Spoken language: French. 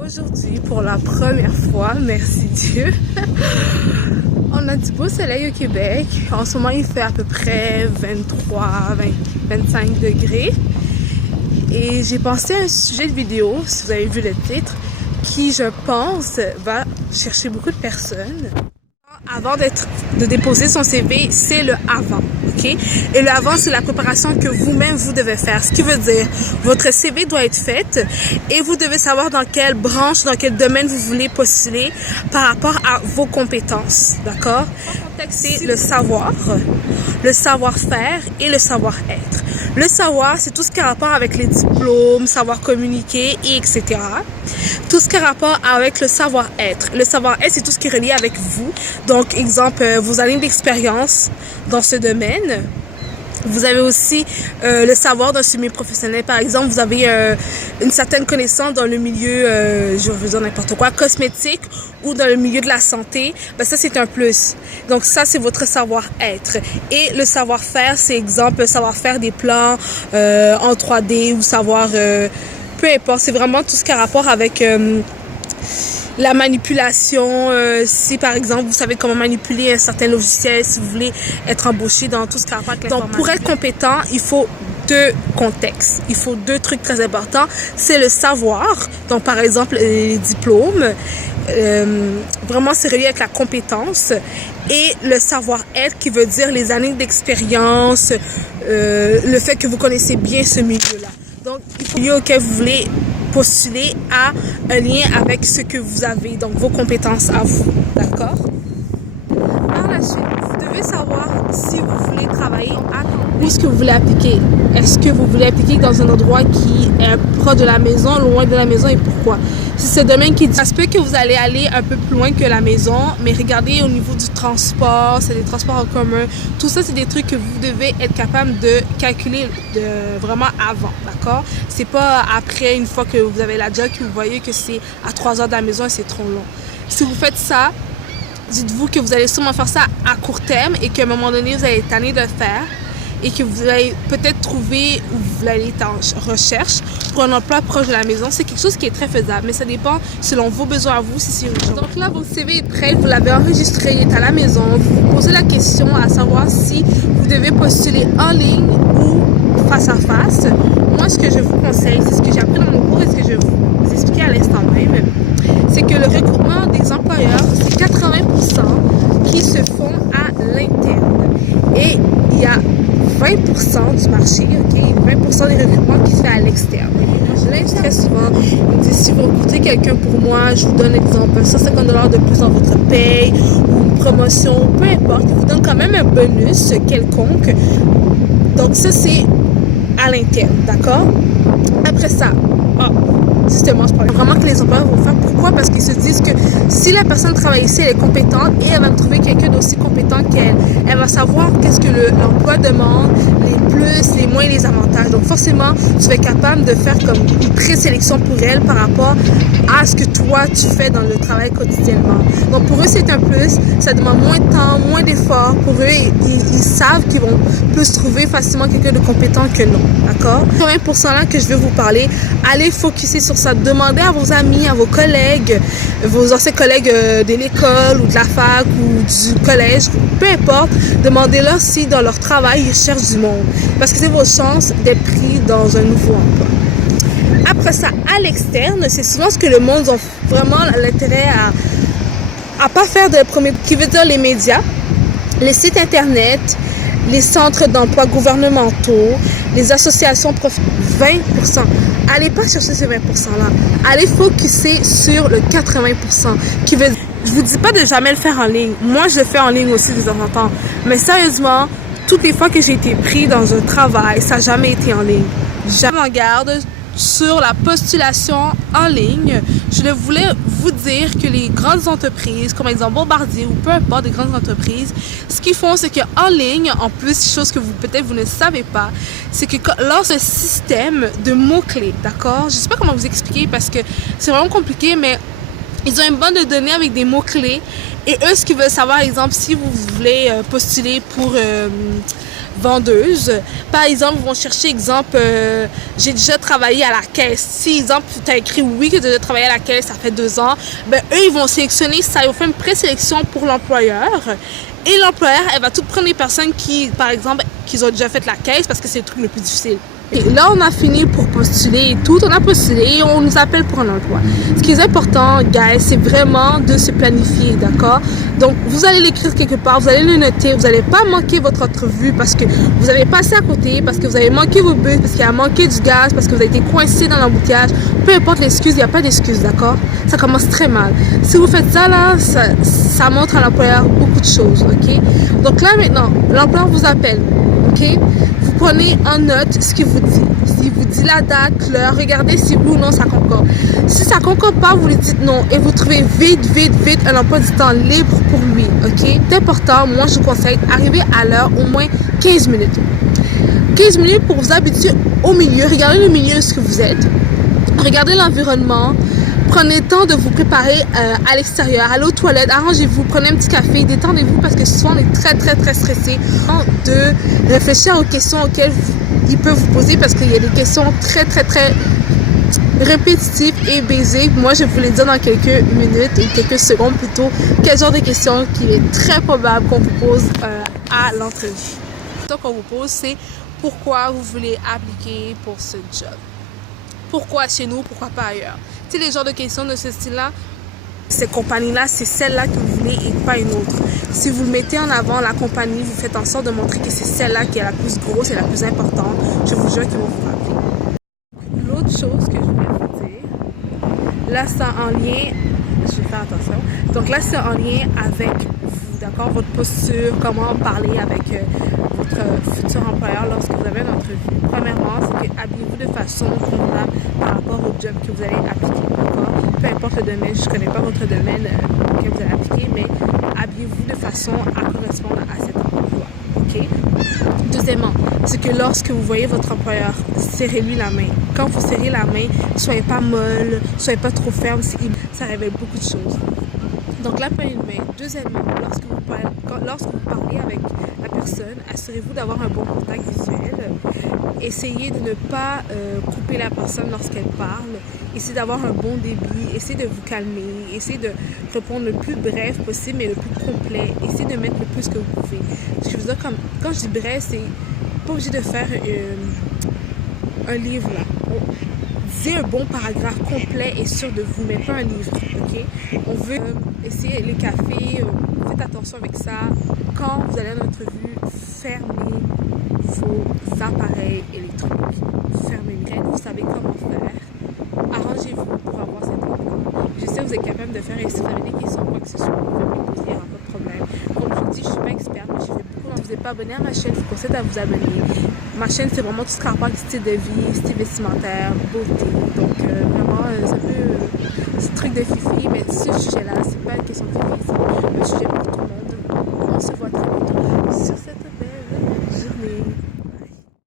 Aujourd'hui, pour la première fois, merci Dieu, on a du beau soleil au Québec. En ce moment, il fait à peu près 25 degrés. Et j'ai pensé à un sujet de vidéo, si vous avez vu le titre, qui, je pense, va chercher beaucoup de personnes. Avant de déposer son CV, c'est le avant, ok? Et le avant, c'est la préparation que vous-même, vous devez faire. Ce qui veut dire, votre CV doit être fait et vous devez savoir dans quelle branche, dans quel domaine vous voulez postuler par rapport à vos compétences, d'accord? C'est le savoir, le savoir-faire et le savoir-être. Le savoir, c'est tout ce qui a rapport avec les diplômes, savoir communiquer, et etc. Tout ce qui a rapport avec le savoir-être. Le savoir-être, c'est tout ce qui est relié avec vous. Donc, exemple, vos années d'expérience dans ce domaine. Vous avez aussi le savoir d'un semi-professionnel. Par exemple, vous avez une certaine connaissance dans le milieu, je veux dire n'importe quoi, cosmétique ou dans le milieu de la santé. Ben ça, c'est un plus. Donc, ça, c'est votre savoir-être. Et le savoir-faire, c'est exemple, savoir faire des plans en 3D ou savoir, peu importe. C'est vraiment tout ce qui a rapport avec la manipulation, si par exemple vous savez comment manipuler un certain logiciel, si vous voulez être embauché dans tout ce qui a rapport avec l'informatique. Donc pour être compétent, il faut deux contextes. Il faut deux trucs très importants. C'est le savoir, donc par exemple les diplômes, vraiment c'est relié avec la compétence, et le savoir-être qui veut dire les années d'expérience, le fait que vous connaissez bien ce milieu-là. Donc, il faut lieu auquel vous voulez postuler à un lien avec ce que vous avez, donc vos compétences à vous, d'accord? Par la suite, vous devez savoir si vous voulez travailler à où est-ce que vous voulez appliquer. Est-ce que vous voulez appliquer dans un endroit qui est proche de la maison, loin de la maison, et pourquoi? Si c'est un domaine qui dit, ça se peut que vous allez aller un peu plus loin que la maison, mais regardez au niveau du transport, c'est des transports en commun, tout ça c'est des trucs que vous devez être capable de calculer vraiment avant, d'accord? C'est pas après, une fois que vous avez la job, que vous voyez que c'est à 3 heures de la maison et c'est trop long. Si vous faites ça, dites-vous que vous allez sûrement faire ça à court terme et qu'à un moment donné, vous allez être tanné de faire et que vous allez peut-être trouver où vous allez être en recherche pour un emploi proche de la maison. C'est quelque chose qui est très faisable, mais ça dépend selon vos besoins à vous, si c'est urgent. Donc là, votre CV est prêt, vous l'avez enregistré, il est à la maison. Vous vous posez la question à savoir si vous devez postuler en ligne ou face à face. Moi, ce que je vous conseille, c'est ce que j'ai appris dans mon cours et ce que je vais vous expliquer à l'instant même, c'est que le recrutement des employeurs, c'est 80% qui se font à l'interne. Et il y a 20% du marché, ok, 20% des recrutements qui se fait à l'externe. Je l'invite très souvent, il me dit, si vous recrutez quelqu'un pour moi, je vous donne exemple 150 $ de plus dans votre paye, ou une promotion, peu importe, il vous donne quand même un bonus quelconque. Donc ça, c'est à l'interne, d'accord? Après ça, justement, je parle vraiment que les employeurs vont faire. Pourquoi? Parce qu'ils se disent que si la personne travaille ici, elle est compétente et elle va trouver quelqu'un d'aussi compétent qu'elle. Elle va savoir qu'est-ce que l'emploi demande, les plus, les moins, les avantages. Donc forcément, tu vas être capable de faire comme une présélection pour elle par rapport à ce que toi, tu fais dans le travail quotidiennement. Donc pour eux, c'est un plus. Ça demande moins de temps, moins d'efforts. Pour eux, ils savent qu'ils vont plus trouver facilement quelqu'un de compétent que non. D'accord? 80% là que je vais vous parler, allez focuser sur ça. Demandez à vos amis, à vos collègues, vos anciens collègues de l'école ou de la fac ou du collège, peu importe, demandez-leur si dans leur travail, ils cherchent du monde. Parce que c'est vos chances d'être pris dans un nouveau emploi. Après ça, à l'externe, c'est souvent ce que le monde a vraiment l'intérêt à pas faire de premier, qui veut dire les médias, les sites internet, les centres d'emploi gouvernementaux, les associations professionnelles. 20%. Allez pas chercher ces 20%-là. Allez focuser sur le 80%. Qui veut dire, je vous dis pas de jamais le faire en ligne. Moi, je le fais en ligne aussi de temps en temps. Mais sérieusement, toutes les fois que j'ai été pris dans un travail, ça n'a jamais été en ligne. Jamais en garde sur la postulation en ligne. Je voulais vous dire que les grandes entreprises, comme exemple Bombardier ou peu importe des grandes entreprises, ce qu'ils font, c'est qu'en ligne, en plus, chose que peut-être vous ne savez pas, c'est que lors ce système de mots-clés, d'accord? Je ne sais pas comment vous expliquer parce que c'est vraiment compliqué, mais ils ont une banque de données avec des mots-clés et eux, ce qu'ils veulent savoir, exemple, si vous voulez postuler pour vendeuse. Par exemple, ils vont chercher, exemple, j'ai déjà travaillé à la caisse. Si, exemple, tu as écrit oui que tu as déjà travaillé à la caisse, ça fait 2 ans, ben eux, ils vont sélectionner ça, ils vont faire une présélection pour l'employeur. Et l'employeur, elle va tout prendre les personnes qui, par exemple, qui ont déjà fait la caisse parce que c'est le truc le plus difficile. Et là, on a fini pour postuler et tout. On a postulé et on nous appelle pour un emploi. Ce qui est important, guys, c'est vraiment de se planifier, d'accord? Donc, vous allez l'écrire quelque part, vous allez le noter. Vous n'allez pas manquer votre entrevue parce que vous avez passé à côté, parce que vous avez manqué vos bus, parce qu'il a manqué du gaz, parce que vous avez été coincé dans l'embouteillage. Peu importe l'excuse, il n'y a pas d'excuse, d'accord? Ça commence très mal. Si vous faites ça, là, ça montre à l'employeur beaucoup de choses, ok? Donc là, maintenant, l'employeur vous appelle, ok? Vous prenez en note ce qu'il vous dit. S'il vous dit la date, l'heure, regardez si oui ou non ça concorde. Si ça concorde pas, vous lui dites non et vous trouvez vite un emploi du temps libre pour lui, ok? C'est important, moi je vous conseille, arriver à l'heure au moins 15 minutes. 15 minutes pour vous habituer au milieu, regardez le milieu de ce que vous êtes, regardez l'environnement. Prenez le temps de vous préparer à l'extérieur, allez aux toilettes, arrangez-vous, prenez un petit café, détendez-vous parce que souvent on est très stressé. De réfléchir aux questions auxquelles il peut vous poser parce qu'il y a des questions très répétitives et basiques. Moi, je vais vous les dire dans quelques minutes ou quelques secondes plutôt quel genre de questions qu'il est très probable qu'on vous pose à l'entrevue. La question qu'on vous pose, c'est pourquoi vous voulez appliquer pour ce job? Pourquoi chez nous? Pourquoi pas ailleurs? Tu sais, les genres de questions de ce style-là, cette compagnie-là, c'est celle-là que vous voulez et pas une autre. Si vous mettez en avant la compagnie, vous faites en sorte de montrer que c'est celle-là qui est la plus grosse et la plus importante. Je vous jure qu'ils vont vous rappeler. L'autre chose que je voulais vous dire, là, c'est en lien, je vais faire attention. Donc là, c'est en lien avec vous, d'accord? Votre posture, comment parler avec votre futur employeur lorsque vous avez une entrevue. Premièrement, c'est que habillez-vous de façon convenable par rapport au job que vous allez appliquer, d'accord? Peu importe le domaine, je ne connais pas votre domaine que vous allez appliquer, mais habillez-vous de façon à correspondre à cet emploi, ok? Deuxièmement, c'est que lorsque vous voyez votre employeur, serrez-lui la main. Quand vous serrez la main, soyez pas molle, soyez pas trop ferme, ça révèle beaucoup de choses. Donc là, prenez une main. Deuxièmement, lorsque vous parlez avec la personne, assurez-vous d'avoir un bon contact visuel. Essayez de ne pas couper la personne lorsqu'elle parle. Essayez d'avoir un bon débit. Essayez de vous calmer. Essayez de répondre le plus bref possible, mais le plus complet. Essayez de mettre le plus que vous pouvez. Ce que je veux dire, quand je dis bref, c'est pas obligé de faire un livre là. Disez un bon paragraphe complet et sûr de vous, mais pas un livre, ok? On veut essayer les cafés, faites attention avec ça. Quand vous allez à l'entrevue, fermez vos appareils électroniques. Fermez-les, vous savez comment faire. Arrangez-vous pour avoir cette emploi. Je sais que vous êtes capable de faire et si vous avez des questions, quoi que ce soit, vous pouvez me poser, il n'y aura pas de problème. Comme je vous dis, je ne suis pas experte, mais je fais beaucoup. Si vous n'êtes pas abonné à ma chaîne, je vous conseille de vous abonner. Ma chaîne, c'est vraiment tout ce qui rapport avec style de vie, style vestimentaire, beauté. Donc, vraiment, c'est un peu ce truc de fifi, mais ce sujet-là, c'est pas une question de fifi, c'est un sujet pour tout le monde. On se voit